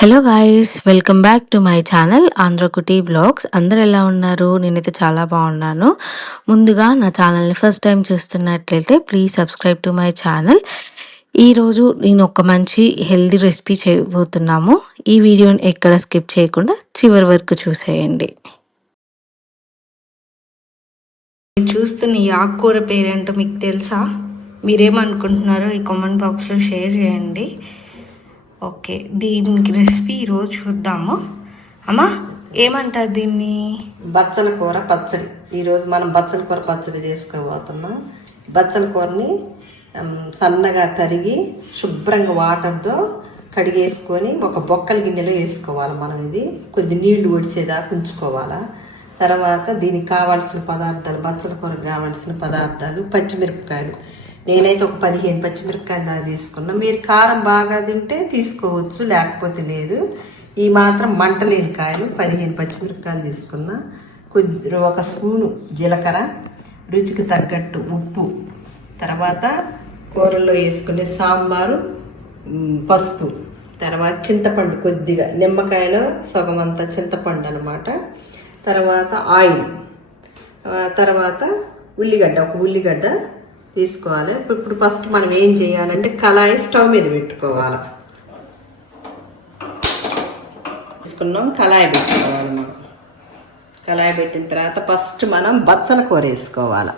Hello guys! Welcome back to my channel Andhrakuti vlogs. అందరూ ఎలా ఉన్నారు? నేనైతే చాలా బాగున్నాను. ముందుగా నా ఛానల్‌ని ఫస్ట్ టైం చూస్తున్నట్లయితే please subscribe to my channel. ఈరోజు నేను ఒక మంచి హెల్తీ రెసిపీ చేయబోతున్నాము. ఈ వీడియోని ఎక్కడ స్కిప్ చేయకుండా చివరి వరకు చూసేయండి. నేను చూస్తున్న ఈ ఆకుకూర పేరేంటో మీకు తెలుసా? మీరేమనుకుంటున్నారో ఈ కామెంట్ బాక్స్లో షేర్ చేయండి. ఓకే, దీనికి రెసిపీ ఈరోజు చూద్దాము. అమ్మా, ఏమంటారు దీన్ని? బచ్చల కూర పచ్చడి. ఈరోజు మనం బచ్చల కూర పచ్చడి చేసుకోబోతున్నాం. బచ్చల కూరని సన్నగా తరిగి శుభ్రంగా వాటర్తో కడిగేసుకొని ఒక బొక్కల గిన్నెలో వేసుకోవాలి. మనం ఇది కొద్ది నీళ్లు ఒడిచేదాకా ఉంచుకోవాలా. తర్వాత దీనికి కావాల్సిన పదార్థాలు, బచ్చల కూరకు కావాల్సిన పదార్థాలు: పచ్చిమిరపకాయలు. నేనైతే ఒక 15 పచ్చిమిరపకాయలు దాకా తీసుకున్నా. మీరు కారం బాగా తింటే తీసుకోవచ్చు, లేకపోతే లేదు. ఈ మాత్రం మంటలేని కాయలు 15 పచ్చిమిరపకాయలు తీసుకున్నా. ఒక స్పూను జీలకర్ర, రుచికి తగ్గట్టు ఉప్పు, తర్వాత కూరల్లో వేసుకునే సాంబారు, పసుపు, తర్వాత చింతపండు కొద్దిగా, నిమ్మకాయలో సగం అంతా చింతపండు అనమాట. తర్వాత ఆయిల్, తర్వాత ఉల్లిగడ్డ, ఒక ఉల్లిగడ్డ తీసుకోవాలి. ఇప్పుడు ఫస్ట్ మనం ఏం చేయాలంటే కళాయి స్టవ్ మీద పెట్టుకోవాలి. తీసుకున్నాం, కళాయి పెట్టుకోవాలి. మనం కళాయి పెట్టిన తర్వాత ఫస్ట్ మనం బచ్చల కూర వేసుకోవాలి.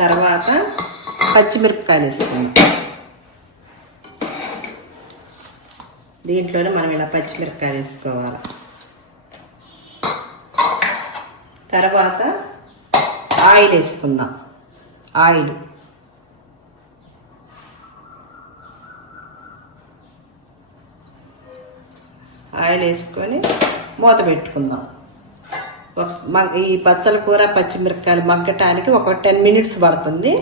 తర్వాత పచ్చిమిరపకాయలు వేసుకుంటాం. దీంట్లోనే మనం ఇలా పచ్చిమిరపకాయలు వేసుకోవాలి. తర్వాత ఆయిల్ వేసుకుందాం. ఆయిల్ వేసుకొని మూత పెట్టుకుందాం. ఈ బచ్చల కూర పచ్చిమిరపకాయలు మగ్గటానికి ఒక 10 మినిట్స్ పడుతుంది.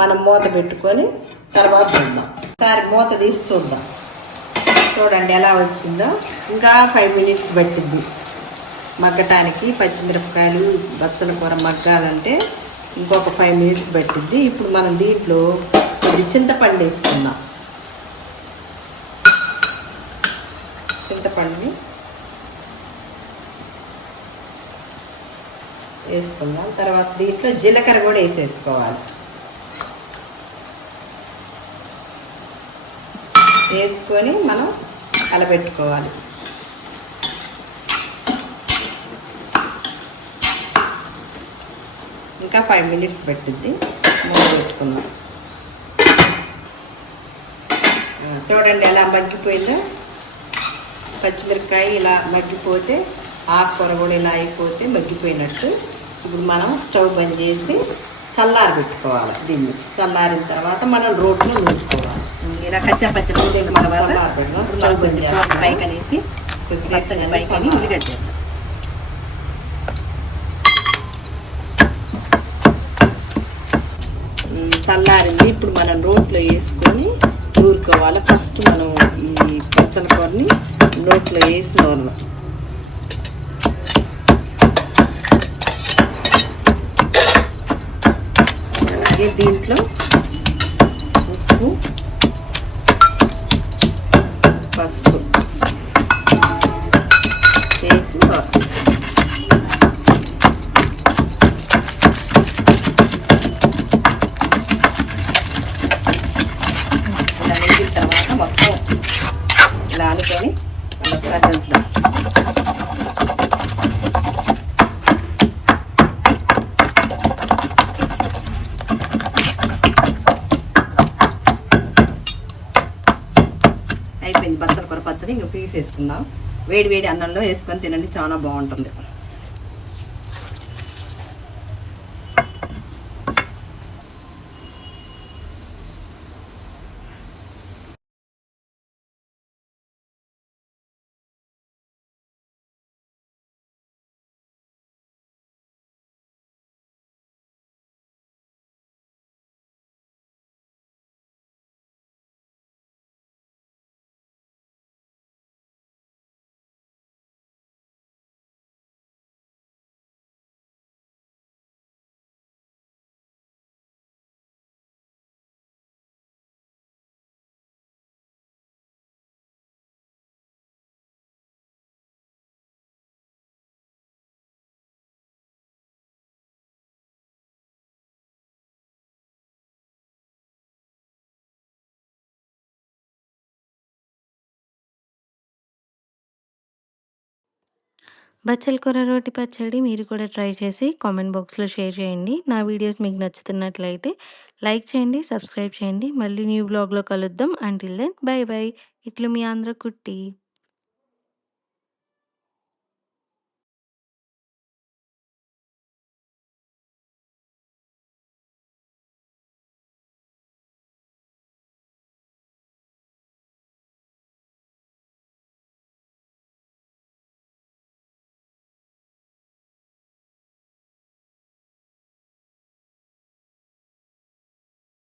మనం మూత పెట్టుకొని తర్వాత చూద్దాం. ఒకసారి మూత తీసి చూద్దాం. చూడండి ఎలా వచ్చిందో. ఇంకా 5 మినిట్స్ పట్టింది మగ్గటానికి. పచ్చిమిరపకాయలు బచ్చల కూర మగ్గాలంటే ఇంకొక 5 మినిట్స్ పట్టింది. ఇప్పుడు మనం దీంట్లో కొద్ది చింతపండు వేసుకుందాం. చింతపండుని వేసుకుందాం. తర్వాత దీంట్లో జీలకర్ర కూడా వేసేసుకోవాలి. వేసుకొని మనం కలబెట్టుకోవాలి. ఇంకా 5 మినిట్స్ పెట్టిద్ది. మూత పెట్టుకుందాం. చూడండి ఎలా మగ్గిపోయిందో. పచ్చిమిరపకాయ ఇలా మగ్గిపోతే, ఆకుకూర కూడా ఇలా అయిపోతే మగ్గిపోయినట్టు. ఇప్పుడు మనం స్టవ్ బంద్ చేసి చల్లారి పెట్టుకోవాలి. దీన్ని చల్లారిన తర్వాత మనం రోట్లో నూరుకోవాలి. ఇలా కచ్చా పచ్చ మన చల్లారి పెడదాం. స్టవ్ బంద్ చేస్తాం. పైకి అనేసి పచ్చగా పైకి ఉల్లిగడ్డ చల్లారింది. ఇప్పుడు మనం రోట్లో వేసుకొని నూరుకోవాలి. ఫస్ట్ మనం ఈ బచ్చల కూరని రోట్లో వేసి నూరడం. అలాగే దీంట్లో ఉప్పు, పసుపు వేసి నూరడం. మొత్తం ఇలా అనుకొని ఒకసారి దంచుదాం. అయిపోయింది బచ్చల కూర పచ్చడి. ఇంక తీసేసుకుందాం. వేడి వేడి అన్నంలో వేసుకొని తినండి, చాలా బాగుంటుంది. బచ్చల కూర రోటి పచ్చడి మీరు కూడా ట్రై చేసి కామెంట్ బాక్స్‌లో షేర్ చేయండి. నా వీడియోస్ మీకు నచ్చుతున్నట్లయితే లైక్ చేయండి, సబ్స్క్రైబ్ చేయండి. మళ్ళీ న్యూ వ్లాగ్‌లో కలుద్దాం. Until then bye bye. ఇట్లు మీ ఆంధ్ర కుట్టి.